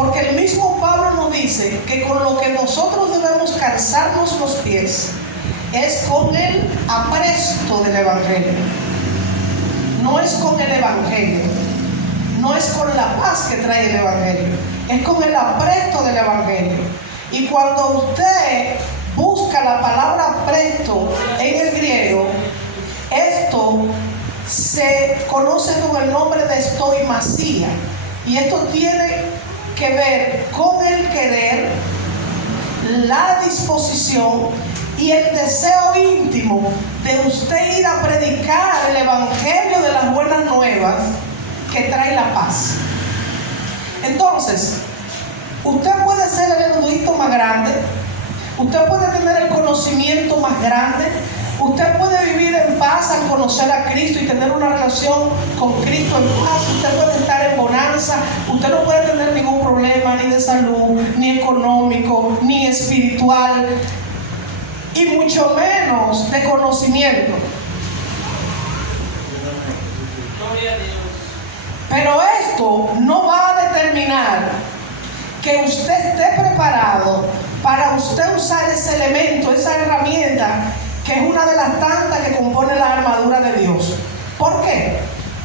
Porque el mismo Pablo nos dice que con lo que nosotros debemos calzarnos los pies es con el apresto del Evangelio. No es con el Evangelio, no es con la paz que trae el Evangelio, es con el apresto del Evangelio. Y cuando usted busca la palabra apresto en el griego, esto se conoce con el nombre de estoimasía, y esto tiene que ver con el querer, la disposición y el deseo íntimo de usted ir a predicar el Evangelio de las buenas nuevas que trae la paz. Entonces, usted puede ser el erudito más grande, usted puede tener el conocimiento más grande, usted puede vivir en paz al conocer a Cristo y tener una relación con Cristo en paz. Usted puede estar en bonanza, usted no puede tener ningún problema ni de salud, ni económico, ni espiritual, y mucho menos de conocimiento. Pero esto no va a determinar que usted esté preparado para usted usar ese elemento, esa herramienta, que es una de las tantas que compone la armadura de Dios. ¿Por qué?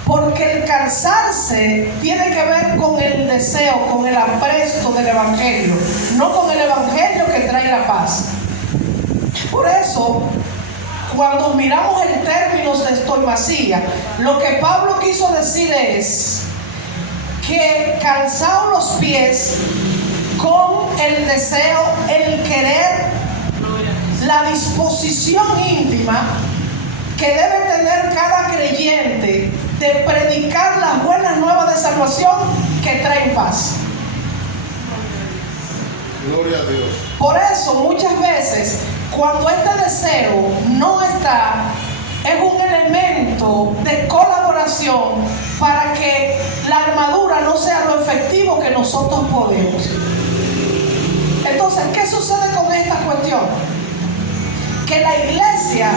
Porque el calzarse tiene que ver con el deseo, con el apresto del Evangelio, no con el Evangelio que trae la paz. Por eso, cuando miramos el término de estoimasía, lo que Pablo quiso decir es que calzaos los pies con el deseo, el querer, la disposición íntima que debe tener cada creyente de predicar las buenas nuevas de salvación que traen paz. Gloria a Dios. Por eso muchas veces, cuando este deseo no está, es un elemento de colaboración para que la armadura no sea lo efectivo que nosotros podemos. Entonces, ¿qué sucede con esta cuestión? Que la iglesia,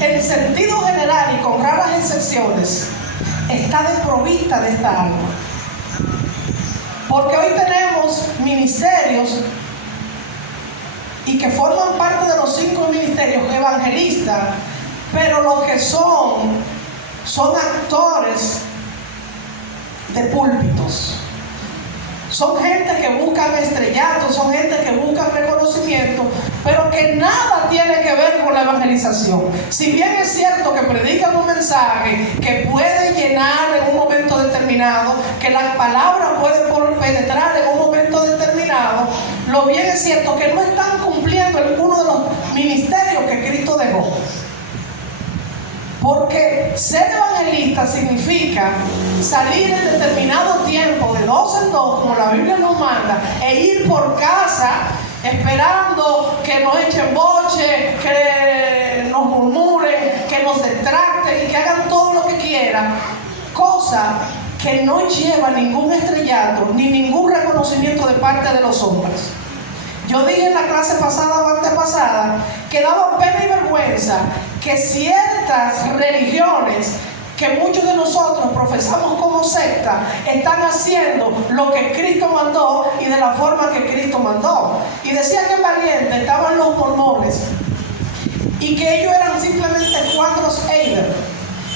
en sentido general y con raras excepciones, está desprovista de esta arma. Porque hoy tenemos ministerios y que forman parte de los 5 ministerios evangelistas, pero lo que son actores de púlpitos. Son gente que buscan estrellato, son gente que buscan reconocimiento, pero que nada tiene que ver con la evangelización. Si bien es cierto que predican un mensaje que puede llenar en un momento determinado, que las palabras pueden penetrar en un momento determinado, lo bien es cierto que no están cumpliendo ninguno de los ministerios que Cristo dejó. Porque ser evangelista significa salir en determinado tiempo, de 2 en 2, como la Biblia nos manda, e ir por casa esperando que nos echen boche, que nos murmuren, que nos detracten y que hagan todo lo que quieran, cosa que no lleva ningún estrellato ni ningún reconocimiento de parte de los hombres. Yo dije en la clase pasada o antepasada que daba pena y vergüenza que ciertas religiones que muchos de nosotros profesamos como secta están haciendo lo que Cristo mandó y de la forma que Cristo mandó. Y decía que en Valiente estaban los mormones y que ellos eran simplemente 4 Eider,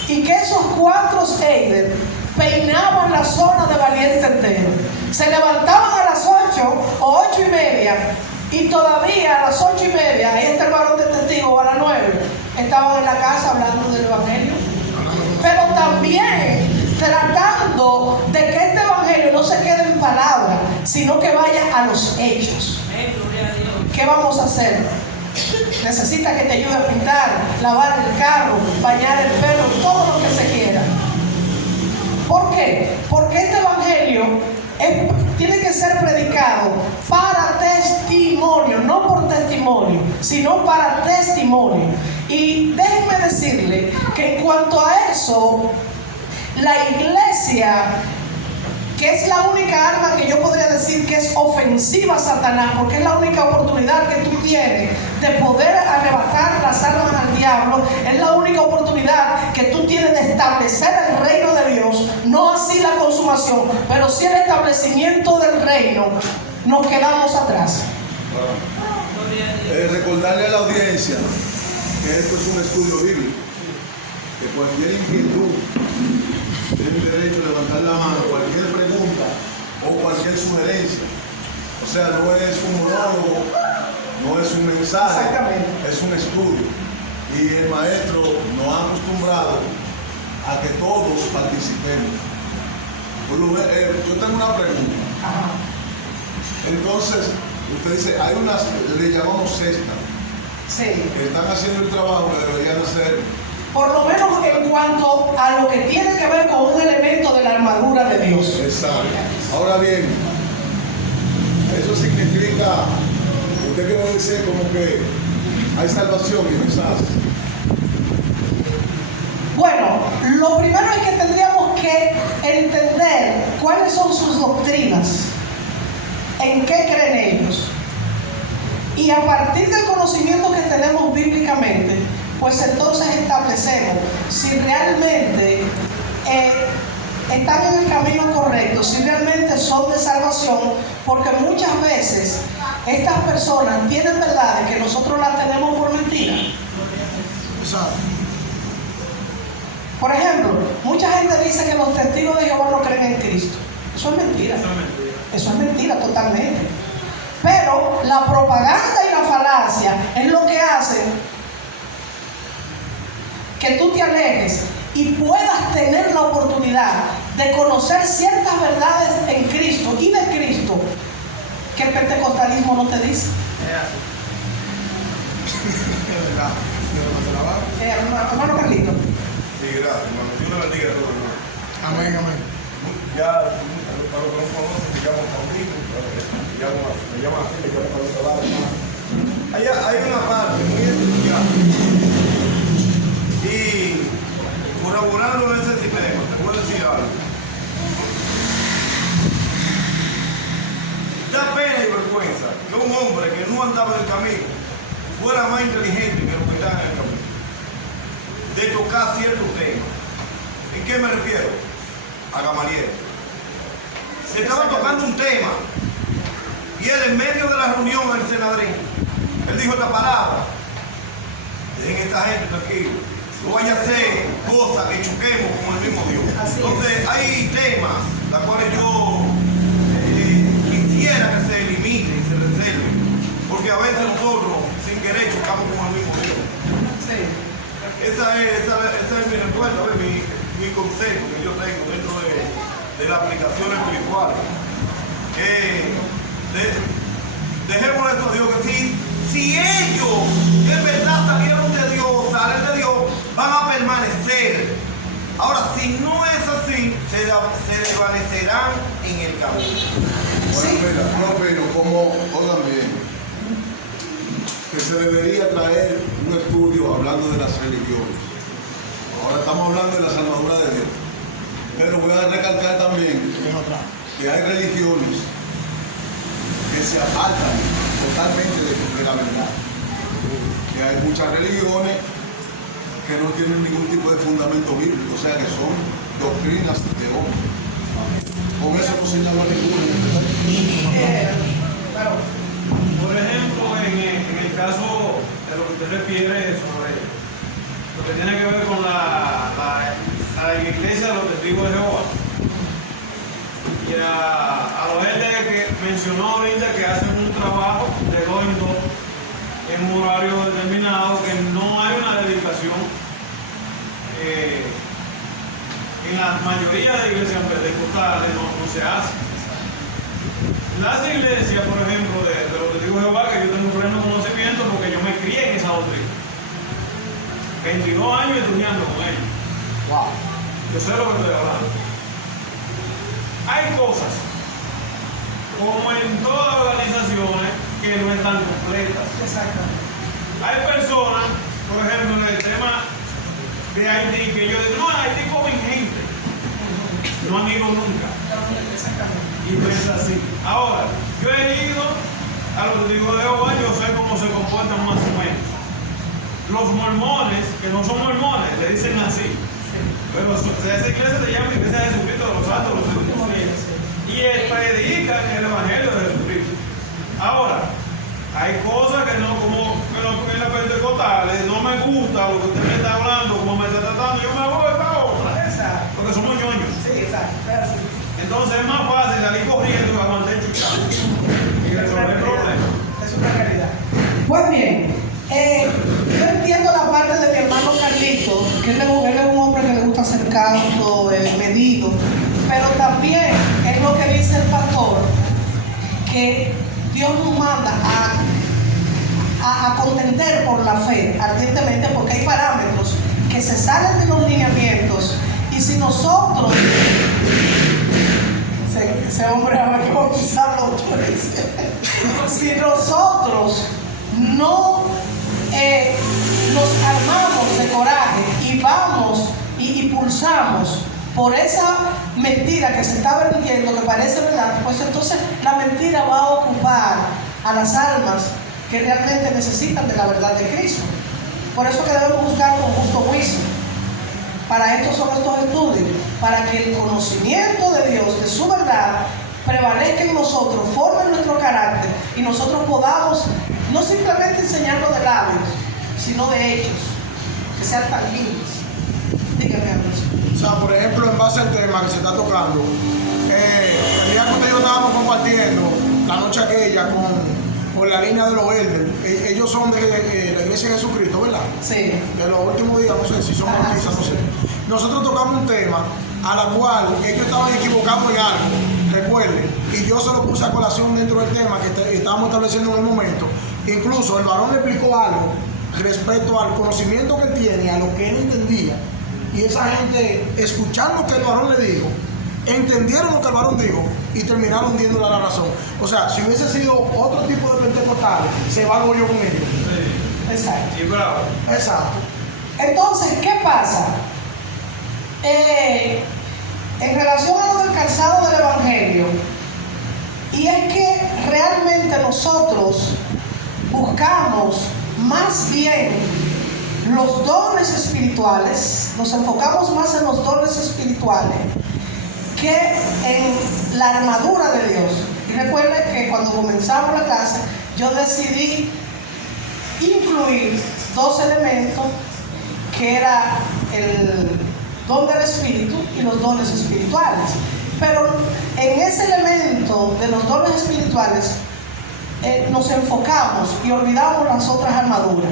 y que esos 4 Eider peinaban la zona de Valiente entero. Se levantaban a las 8 o 8:30 y todavía a las 8:30, ahí está el varón de testigo, a las 9 estaban en la casa hablando del Evangelio. Pero también tratando de que este Evangelio no se quede en palabras, sino que vaya a los hechos. ¿Qué vamos a hacer? Necesita que te ayude a pintar, lavar el carro, bañar el pelo, todo lo que se quiera. ¿Por qué? Porque este Evangelio tiene que ser predicado para testimonio, no por testimonio, sino para testimonio. Y déjenme decirle que en cuanto a eso, la iglesia que es la única arma que yo podría decir que es ofensiva a Satanás, porque es la única oportunidad que tú tienes de poder arrebatar las armas al diablo, es la única oportunidad que tú tienes de establecer el reino de Dios, no así la consumación, pero sí el establecimiento del reino. Nos quedamos atrás. Recordarle a la audiencia que esto es un estudio bíblico, que cualquier inquietud tiene derecho a levantar la mano, cualquier pregunta o cualquier sugerencia. O sea, no es un monólogo, no es un mensaje, es un estudio. Y el maestro nos ha acostumbrado a que todos participemos. Yo tengo una pregunta. Entonces, usted dice, hay unas, le llamamos cestas, que están haciendo el trabajo que deberían hacer. Por lo menos en cuanto a lo que tiene que ver con un elemento de la armadura de Dios. Exacto. Ahora bien, eso significa, usted quiere decir como que hay salvación y mensaje. Bueno, lo primero es que tendríamos que entender cuáles son sus doctrinas, en qué creen ellos. Y a partir del conocimiento que tenemos bíblicamente, pues entonces establecemos si realmente están en el camino correcto, si realmente son de salvación, porque muchas veces estas personas tienen verdades que nosotros las tenemos por mentira. Por ejemplo, mucha gente dice que los testigos de Jehová no creen en Cristo. Eso es mentira. Eso es mentira totalmente. Pero la propaganda y la falacia es lo que hace que tú te alejes y puedas tener la oportunidad de conocer ciertas verdades en Cristo y de Cristo que el pentecostalismo no te dice. Hermano Carlito. Sí, gracias, hermano. Dios le bendiga a todos, hermano. Amén, amén. Ya, para los que no conocen, me llamo Paulino, me llaman así, me llaman para otro lado, hermano. Hay una parte muy especial. Y colaborando en ese sistema, te voy a decir algo. Da pena y vergüenza que un hombre que no andaba en el camino fuera más inteligente que los que están en el camino, de tocar ciertos temas. ¿En qué me refiero? A Gamaliel. Se estaba tocando un tema y él en medio de la reunión en el Senadrín, él dijo esta palabra: dejen a esta gente tranquilo, no vaya a hacer cosas que choquemos con el mismo Dios. Entonces hay temas los cuales yo quisiera que se eliminen y se reserven, porque a veces nosotros sin querer chocamos con el mismo Dios. Esa es mi respuesta, mi consejo que yo tengo dentro de la aplicación espiritual. Dejemos esto a Dios, que si ellos en verdad salieron de Dios, salen de Dios, van a permanecer. Ahora, si no es así, se desvanecerán en el camino. Bueno, mira, yo opino como, oigan bien, que se debería traer un estudio hablando de las religiones. Ahora estamos hablando de la salvadura de Dios. Pero voy a recalcar también que hay religiones que se apartan totalmente de la verdad. Que hay muchas religiones que no tienen ningún tipo de fundamento bíblico, o sea que son doctrinas de hombres. Con eso no se llama ninguna. Por ejemplo, en el caso de lo que usted refiere sobre lo que tiene que ver con la iglesia de los testigos de Jehová, y a lo que mencionó ahorita, que hacen un trabajo de 2 en 2 en un horario determinado, que no hay una dedicación en la mayoría de iglesias pentecostales, no se hace. Las iglesias, por ejemplo, de los testigos de Jehová, que yo tengo un pleno conocimiento porque yo me crié en esa doctrina. 22 años estudiando con ellos. Wow. Yo sé lo que estoy hablando. Hay cosas, como en todas las organizaciones, que no están completas. Exactamente. Hay personas, por ejemplo, en el tema de Haití, que yo digo, no, en Haití comen gente. no han ido nunca. Y no es así. Ahora, yo he ido a los testigos de Jehová, yo sé cómo se comportan más o menos. Los mormones, que no son mormones, le dicen así. Pero esa iglesia se llama Iglesia de Jesucristo de los Santos, los últimos días. Y predican el Evangelio de Jesucristo. Ahora, hay cosas que no, como en las pentecostales, no me gusta lo que usted me está hablando, como me está tratando, yo me voy para otra. Exacto. Porque somos ñoños. Sí, exacto. Entonces es más fácil salir corriendo y aguantar chuchado y resolver el problema. Es una realidad. Pues bien, yo entiendo la parte de mi hermano Carlito, que él es un hombre que le gusta hacer canto, medido, pero también es lo que dice el pastor, que Dios nos manda a contender por la fe ardientemente, porque hay parámetros que se salen de los lineamientos, y si nosotros, ese hombre va a bautizarlo, si nosotros no nos armamos de coraje y vamos y pulsamos por esa mentira que se está vendiendo, que parece verdad, pues entonces la mentira va a ocupar a las almas que realmente necesitan de la verdad de Cristo. Por eso que debemos buscar con justo juicio. Para esto son estos estudios, para que el conocimiento de Dios, de su verdad, prevalezca en nosotros, forme nuestro carácter y nosotros podamos no simplemente enseñarlo de labios, sino de hechos, que sean tangibles. Dígame, Anderson. O sea, por ejemplo, en base al tema que se está tocando, el día que yo estábamos compartiendo, la noche aquella, con la línea de los elders, ellos son de la Iglesia de Jesucristo, ¿verdad? Sí. De los últimos días, no sé si son bautistas, no sé. Nosotros tocamos un tema a la cual ellos estaban equivocados en algo, recuerden, y yo se lo puse a colación dentro del tema que estábamos estableciendo en el momento. Incluso el varón le explicó algo respecto al conocimiento que él tiene, a lo que él entendía, y esa gente, escuchando lo que el varón le dijo, entendieron lo que el varón dijo y terminaron diéndole la razón. O sea, si hubiese sido otro tipo de pentecostales, se va al bollo con ellos. Sí. Exacto. Y bravo. Exacto. Entonces, ¿qué pasa? En relación a lo del calzado del Evangelio, y es que realmente nosotros buscamos más bien los dones espirituales, nos enfocamos más en los dones espirituales que en la armadura de Dios. Y recuerden que cuando comenzamos la clase, yo decidí incluir dos elementos, que era el don del Espíritu y los dones espirituales. Pero en ese elemento de los dones espirituales nos enfocamos y olvidamos las otras armaduras.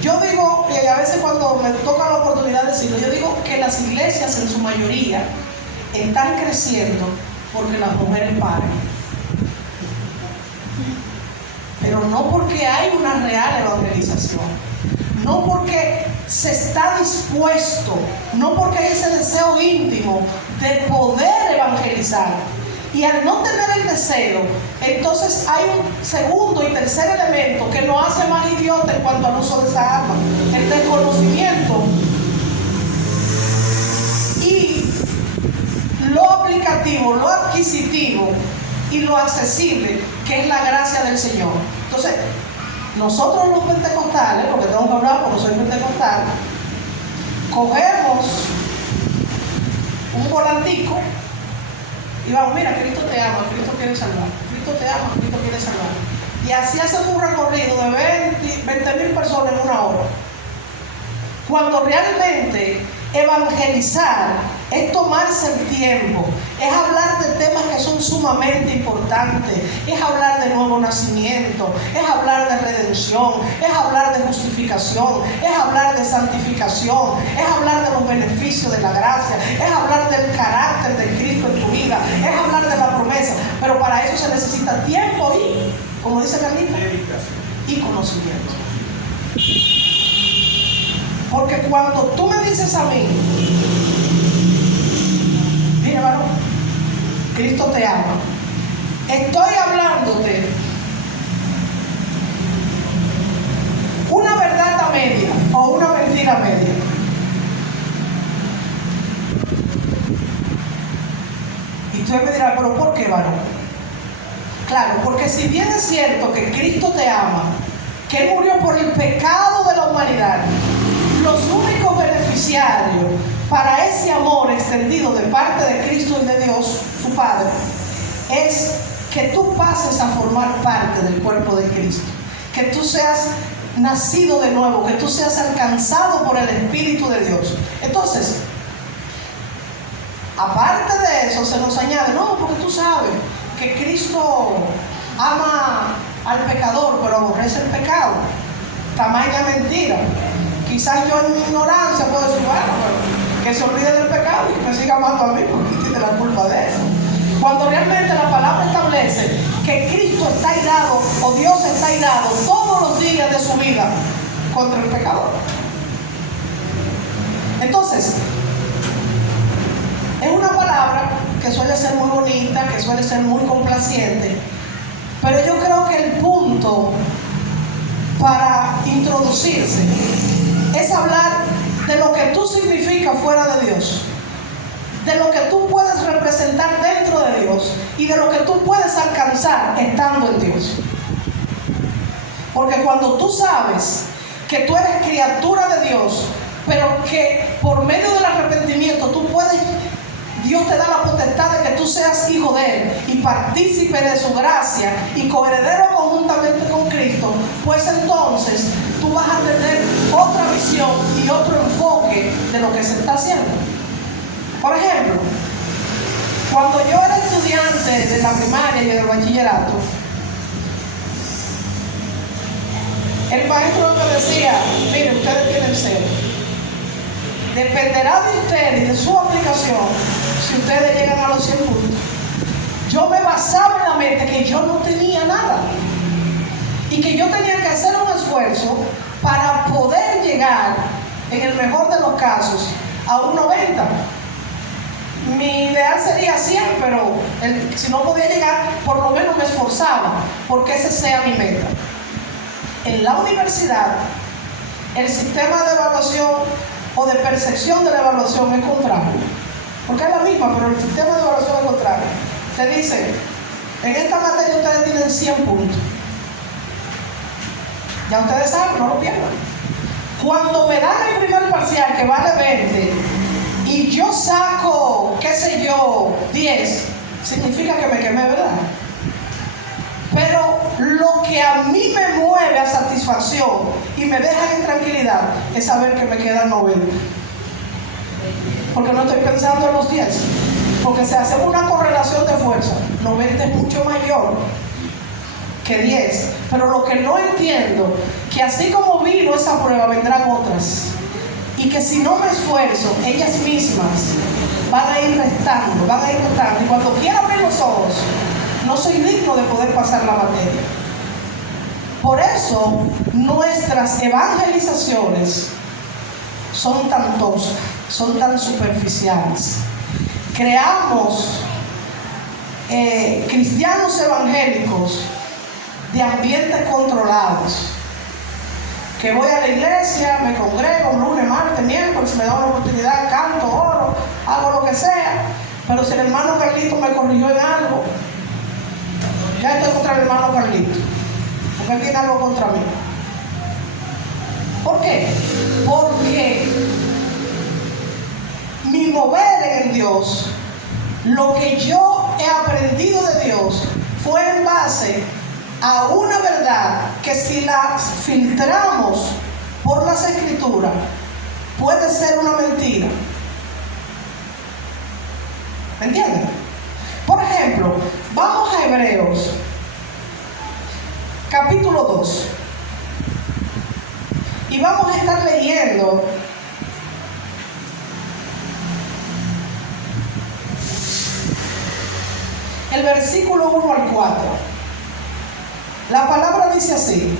Yo digo, y a veces cuando me toca la oportunidad de decirlo, yo digo que las iglesias en su mayoría están creciendo porque las mujeres paren. Pero no porque hay una real evangelización, no porque se está dispuesto, no porque hay ese deseo íntimo de poder evangelizar. Y al no tener el deseo, entonces hay un segundo y tercer elemento que nos hace más idiotas en cuanto al uso de esa arma: el desconocimiento y lo aplicativo, lo adquisitivo y lo accesible, que es la gracia del Señor. Entonces, nosotros los pentecostales, porque tengo que hablar porque soy pentecostal, cogemos un volantico y vamos, mira, Cristo te ama, Cristo quiere salvar, Cristo te ama, Cristo quiere salvar. Y así hacemos un recorrido de 20,000 personas en una hora. Cuando realmente evangelizar es tomarse el tiempo, es hablar de temas que son sumamente importantes, es hablar de nuevo nacimiento, es hablar de redención, es hablar de justificación, es hablar de santificación, es hablar de los beneficios de la gracia, es hablar del carácter de Cristo en tu vida, es hablar de la promesa. Pero para eso se necesita tiempo y, como dice Carlita, y conocimiento. Porque cuando tú me dices a mí, mira, varón, Cristo te ama, estoy hablándote una verdad a media o una mentira a media. usted me dirá, ¿pero por qué, varón? Claro, porque si bien es cierto que Cristo te ama, que Él murió por el pecado de la humanidad, los únicos beneficiarios para ese amor extendido de parte de Cristo y de Dios, su Padre, es que tú pases a formar parte del cuerpo de Cristo, que tú seas nacido de nuevo, que tú seas alcanzado por el Espíritu de Dios. Entonces, aparte de eso, se nos añade, no, porque tú sabes que Cristo ama al pecador, pero aborrece el pecado. Tamaña mentira. Quizás yo en mi ignorancia puedo decir, bueno, pero que se olvide del pecado y que me siga amando a mí porque tiene la culpa de eso. Cuando realmente la palabra establece que Cristo está airado o Dios está airado todos los días de su vida contra el pecador. Entonces, es una palabra que suele ser muy bonita, que suele ser muy complaciente, pero yo creo que el punto para introducirse es hablar de lo que tú significas fuera de Dios, de lo que tú puedes representar dentro de Dios y de lo que tú puedes alcanzar estando en Dios. Porque cuando tú sabes que tú eres criatura de Dios, pero que por medio del arrepentimiento tú puedes, Dios te da la potestad de que tú seas hijo de Él y partícipe de su gracia y coheredero conjuntamente con Cristo, pues entonces tú vas a tener otra visión y otro enfoque de lo que se está haciendo. Por ejemplo, cuando yo era estudiante de la primaria y del bachillerato, el maestro me decía, mire, ustedes tienen cero. Dependerá de ustedes y de su aplicación si ustedes llegan a los 100 puntos. Yo me basaba en la mente que yo no tenía nada y que yo tenía que hacer un esfuerzo para poder llegar, en el mejor de los casos, a un 90. Mi ideal sería 100, pero si no podía llegar, por lo menos me esforzaba porque ese sea mi meta. En la universidad, el sistema de evaluación o de percepción de la evaluación es contrario, porque es la misma, pero el sistema de evaluación es contrario. Te dice, en esta materia ustedes tienen 100 puntos. Ya ustedes saben, no lo pierdan. Cuando me dan el primer parcial que vale 20 y yo saco, qué sé yo, 10, significa que me quemé, ¿verdad? Pero lo que a mí me mueve a satisfacción y me deja en tranquilidad es saber que me quedan 90. Porque no estoy pensando en los 10. Porque si hacemos una correlación de fuerza, 90 es mucho mayor que 10. Pero lo que no entiendo, que así como vino esa prueba, vendrán otras. Y que si no me esfuerzo, ellas mismas van a ir restando. Y cuando quiera abrir los ojos, no soy digno de poder pasar la materia. Por eso nuestras evangelizaciones son tan toscas, son tan superficiales. Creamos cristianos evangélicos de ambientes controlados. Que voy a la iglesia, me congrego lunes, martes, miércoles, si me da una oportunidad, canto, oro, hago lo que sea. Pero si el hermano Carlito me corrigió en algo, ya estoy contra el hermano Carlito, porque él tiene algo contra mí. ¿Por qué? Porque mi mover en Dios, lo que yo he aprendido de Dios, fue en base a una verdad que si la filtramos por las Escrituras, puede ser una mentira. ¿Me entienden? Por ejemplo, vamos a Hebreos, capítulo 2. Y vamos a estar leyendo el versículo 1 al 4. La palabra dice así: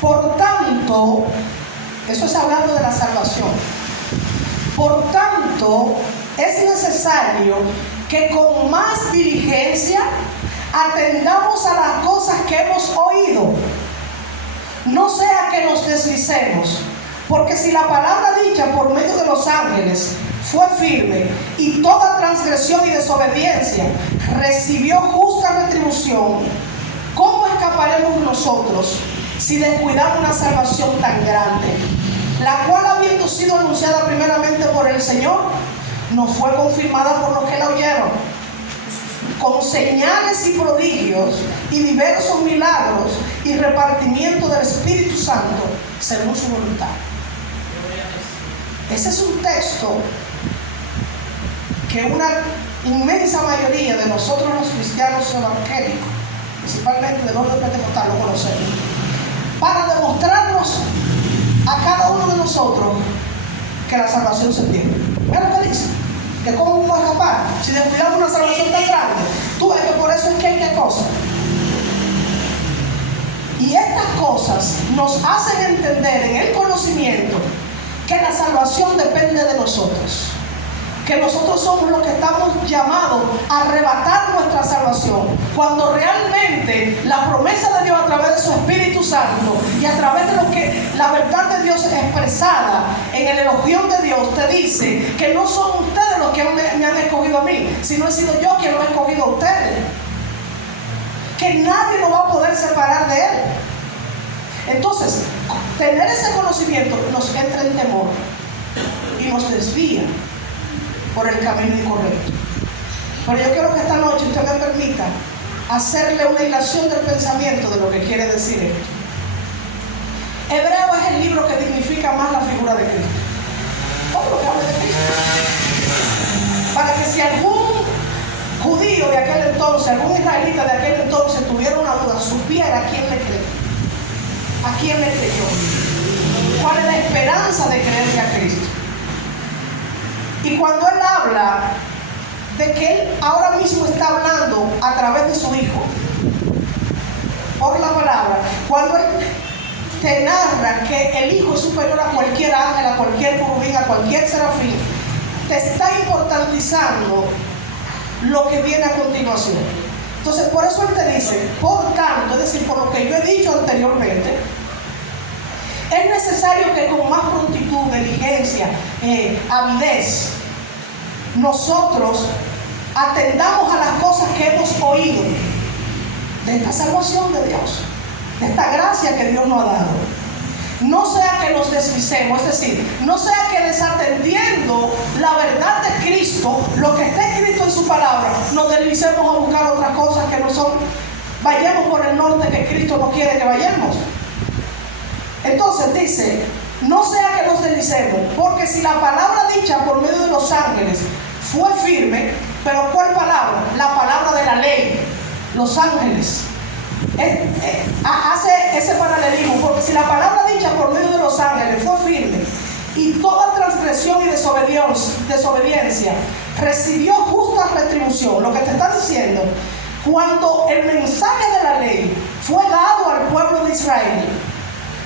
por tanto, eso es hablando de la salvación. Por tanto, es necesario que con más diligencia atendamos a las cosas que hemos oído, no sea que nos deslicemos, porque si la palabra dicha por medio de los ángeles fue firme, y toda transgresión y desobediencia recibió justa retribución, ¿cómo escaparemos nosotros si descuidamos una salvación tan grande, la cual, habiendo sido anunciada primeramente por el Señor, no fue confirmada por los que la oyeron, con señales y prodigios y diversos milagros y repartimiento del Espíritu Santo según su voluntad? Ese es un texto que una inmensa mayoría de nosotros los cristianos evangélicos, principalmente del orden pentecostal, lo conocemos, para demostrarnos a cada uno de nosotros que la salvación se pierde. Mira lo que dice, que cómo vamos a escapar si descuidamos una salvación tan grande. Tú ves que por eso es que hay que cosas. Y estas cosas nos hacen entender en el conocimiento que la salvación depende de nosotros, que nosotros somos los que estamos llamados a arrebatar nuestra salvación, cuando realmente la promesa de Dios a través de su Espíritu Santo y a través de lo que la verdad de Dios es expresada en el elogión de Dios te dice que no son ustedes los que me han escogido a mí, sino he sido yo quien lo he escogido a ustedes, que nadie nos va a poder separar de Él. Entonces, tener ese conocimiento nos entra en temor y nos desvía por el camino incorrecto. Pero yo quiero que esta noche usted me permita hacerle una hilación del pensamiento de lo que quiere decir esto. Hebreo es el libro que dignifica más la figura de Cristo. Todo lo que habla de Cristo. Para que si algún judío de aquel entonces, algún israelita de aquel entonces tuviera una duda, supiera a quién le cree. ¿A quién le creyó? ¿Cuál es la esperanza de creerle a Cristo? Y cuando Él habla de que Él ahora mismo está hablando a través de su Hijo, por la palabra, cuando Él te narra que el Hijo es superior a cualquier ángel, a cualquier querubín, a cualquier serafín, te está importantizando lo que viene a continuación. Entonces, por eso Él te dice, por tanto, es decir, por lo que yo he dicho anteriormente, es necesario que con más prontitud, diligencia, avidez, nosotros atendamos a las cosas que hemos oído de esta salvación de Dios, de esta gracia que Dios nos ha dado. No sea que nos deslicemos, es decir, no sea que desatendiendo la verdad de Cristo, lo que está escrito en su palabra, nos deslicemos a buscar otras cosas que no son, vayamos por el norte que Cristo no quiere que vayamos. Entonces dice, no sea que nos deslicemos, porque si la palabra dicha por medio de los ángeles fue firme, pero ¿cuál palabra? La palabra de la ley, los ángeles. Hace ese paralelismo, porque si la palabra dicha por medio de los ángeles fue firme y toda transgresión y desobediencia recibió justa retribución, lo que te está diciendo, cuando el mensaje de la ley fue dado al pueblo de Israel,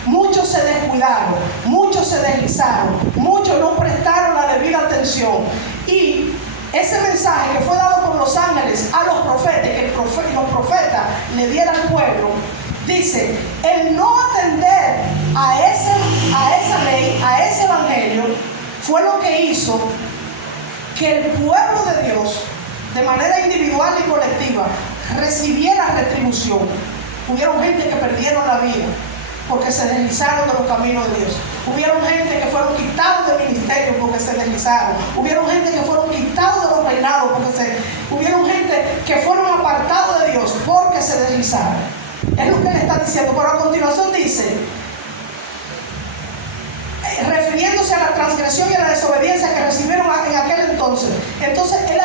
muchos se descuidaron, muchos se deslizaron, muchos no prestaron la debida atención, y ese mensaje que fue dado por los ángeles a los profetas, que los profetas le dieran al pueblo, dice, el no atender a esa ley, a ese evangelio, fue lo que hizo que el pueblo de Dios, de manera individual y colectiva, recibiera retribución. Hubieron gente que perdieron la vida porque se deslizaron de los caminos de Dios. Hubieron gente que fueron quitados del ministerio porque se deslizaron. Hubieron gente que fueron quitados de los reinados hubieron gente que fueron apartados de Dios porque se deslizaron. Es lo que él está diciendo. Pero a continuación dice, refiriéndose a la transgresión y a la desobediencia que recibieron en aquel entonces. Entonces él